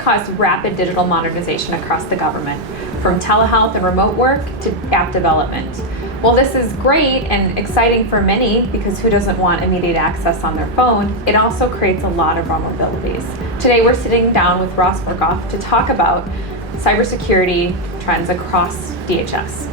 caused rapid digital modernization across the government, from telehealth and remote work to app development. While this is great and exciting for many, because who doesn't want immediate access on their phone, it also creates a lot of vulnerabilities. Today we're sitting down with Ross Berkoff to talk about cybersecurity trends across DHS.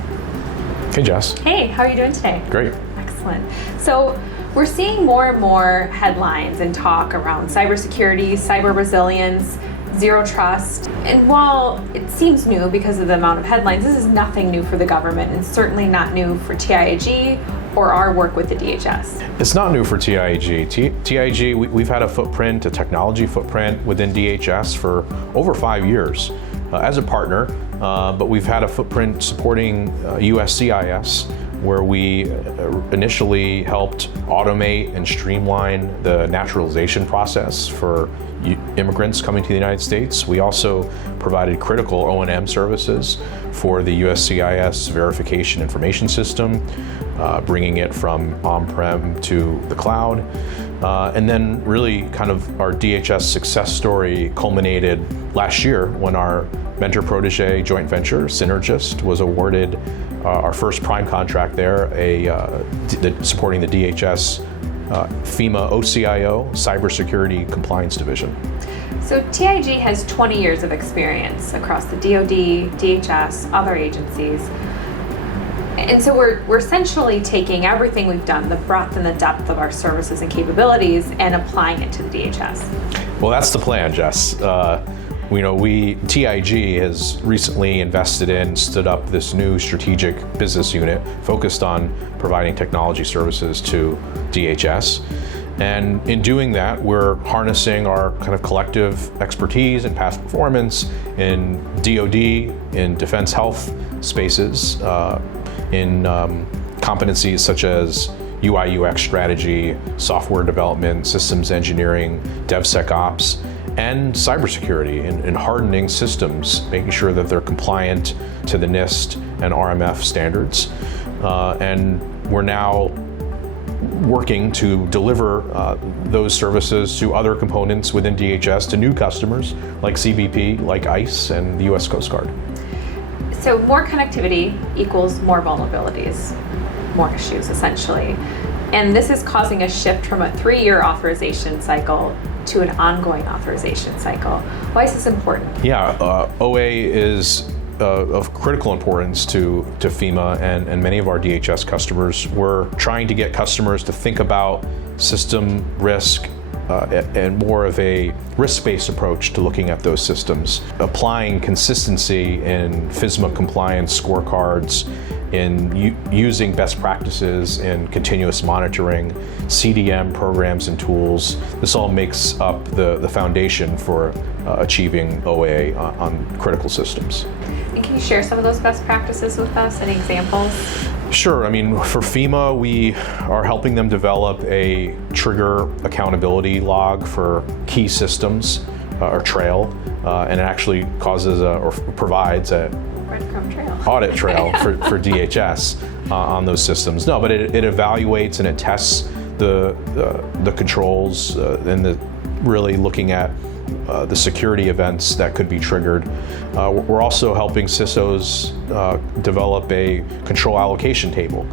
Hey Jess. Hey, how are you doing today? Great. Excellent. So we're seeing more and more headlines and talk around cybersecurity, cyber resilience, zero trust. And while it seems new because of the amount of headlines, this is nothing new for the government and certainly not new for TIAG or our work with the DHS. It's not new for TIAG. TIAG, we've had a technology footprint within DHS for over 5 years as a partner, but we've had a footprint supporting USCIS, where we initially helped automate and streamline the naturalization process for immigrants coming to the United States. We also provided critical O&M services for the USCIS verification information system, bringing it from on-prem to the cloud. And then really kind of our DHS success story culminated last year when our mentor-protege joint venture, Synergist, was awarded our first prime contract there, supporting the DHS FEMA OCIO Cybersecurity Compliance Division. So TIAG has 20 years of experience across the DoD, DHS, other agencies. And so we're essentially taking everything we've done, the breadth and the depth of our services and capabilities, and applying it to the DHS. Well, that's the plan, Jess. TIAG has recently invested in, stood up this new strategic business unit focused on providing technology services to DHS. And in doing that, we're harnessing our kind of collective expertise and past performance in DoD, in defense health spaces, in competencies such as UI UX strategy, software development, systems engineering, DevSecOps, and cybersecurity in hardening systems, making sure that they're compliant to the NIST and RMF standards. And we're now working to deliver those services to other components within DHS, to new customers like CBP, like ICE, and the US Coast Guard. So more connectivity equals more vulnerabilities, more issues essentially. And this is causing a shift from a 3-year authorization cycle to an ongoing authorization cycle. Why is this important? Yeah, OA is of critical importance to FEMA and many of our DHS customers. We're trying to get customers to think about system risk and more of a risk-based approach to looking at those systems, applying consistency in FISMA compliance scorecards, in using best practices in continuous monitoring, CDM programs and tools. This all makes up the foundation for achieving OA on critical systems. And can you share some of those best practices with us? Any examples? Sure. I mean, for FEMA, we are helping them develop a trigger accountability log for key systems, or trail, and it actually causes or provides a breadcrumb trail. Audit trail for DHS on those systems. No, but it evaluates and it tests the controls and really looking at the security events that could be triggered. We're also helping CISOs develop a control allocation table,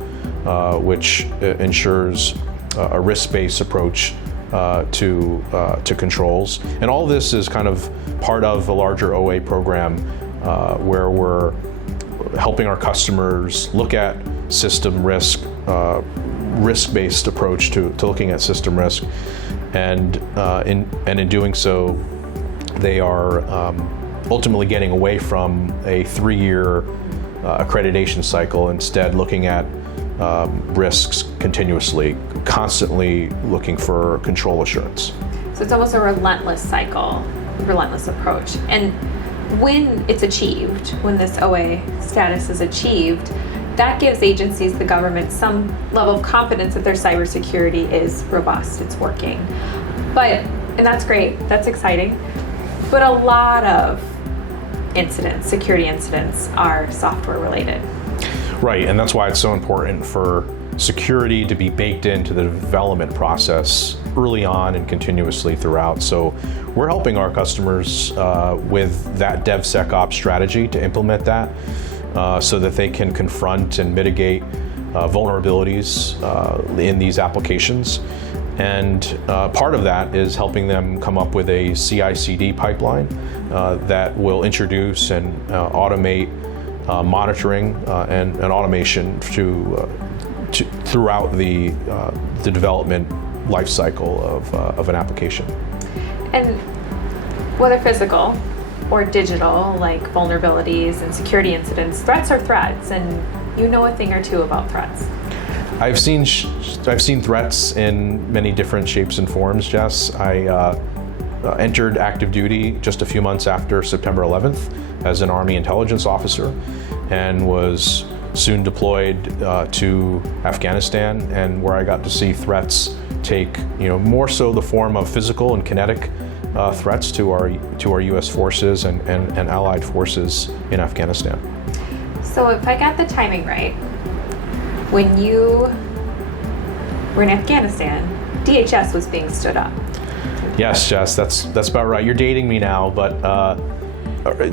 which ensures a risk-based approach to controls. And all this is kind of part of a larger OA program where we're helping our customers look at system risk, risk-based approach to looking at system risk, and in doing so, they are ultimately getting away from a 3-year accreditation cycle, instead looking at risks continuously, constantly looking for control assurance. So it's almost a relentless cycle, relentless approach. And when it's achieved, when this OA status is achieved, that gives agencies, the government, some level of confidence that their cybersecurity is robust, it's working. And that's great, that's exciting. But a lot of incidents, security incidents, are software related. Right, and that's why it's so important for security to be baked into the development process early on and continuously throughout. So we're helping our customers with that DevSecOps strategy to implement that so that they can confront and mitigate vulnerabilities in these applications. And part of that is helping them come up with a CI/CD pipeline that will introduce and automate monitoring and automation throughout the development life cycle of an application. And whether physical or digital, like vulnerabilities and security incidents, threats are threats, and you know a thing or two about threats. I've seen threats in many different shapes and forms, Jess. I entered active duty just a few months after September 11th as an Army intelligence officer, and was soon deployed to Afghanistan, and where I got to see threats take, more so the form of physical and kinetic threats to our U.S. forces and allied forces in Afghanistan. So if I got the timing right, when you were in Afghanistan, DHS was being stood up. Yes, Jess, that's about right. You're dating me now, but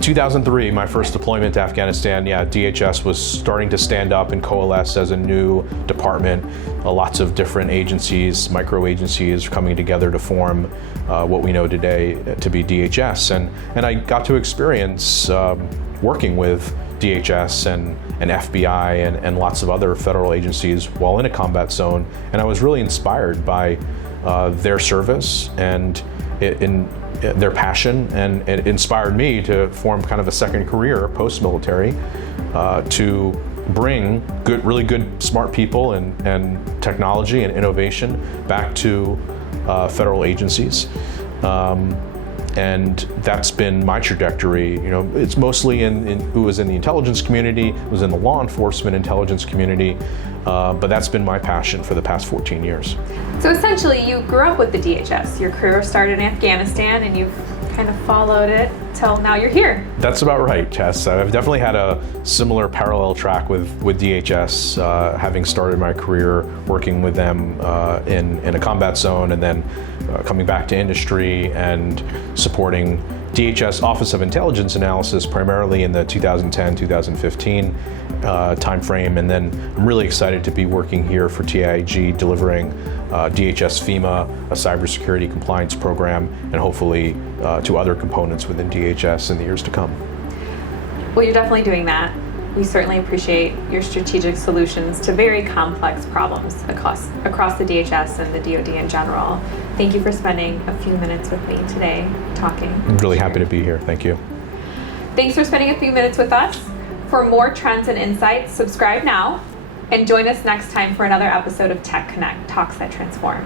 2003, my first deployment to Afghanistan, DHS was starting to stand up and coalesce as a new department. Lots of different agencies, micro agencies coming together to form what we know today to be DHS. And I got to experience working with DHS and FBI and lots of other federal agencies while in a combat zone. And I was really inspired by their service and their passion, and it inspired me to form kind of a second career post-military to bring really good, smart people and technology and innovation back to federal agencies. And that's been my trajectory. It's mostly it was in the intelligence community, it was in the law enforcement intelligence community, but that's been my passion for the past 14 years. So essentially, you grew up with the DHS. Your career started in Afghanistan, and you've kind of followed it till now you're here. That's about right, Jess. I've definitely had a similar parallel track with DHS, having started my career working with them in a combat zone, and then coming back to industry and supporting DHS Office of Intelligence Analysis primarily in the 2010-2015 timeframe, and then I'm really excited to be working here for TIAG, delivering DHS FEMA, a cybersecurity compliance program, and hopefully to other components within DHS in the years to come. Well, you're definitely doing that. We certainly appreciate your strategic solutions to very complex problems across the DHS and the DoD in general. Thank you for spending a few minutes with me today talking. I'm really happy to be here. Thank you. Thanks for spending a few minutes with us. For more trends and insights, subscribe now and join us next time for another episode of Tech Connect, Talks That Transform.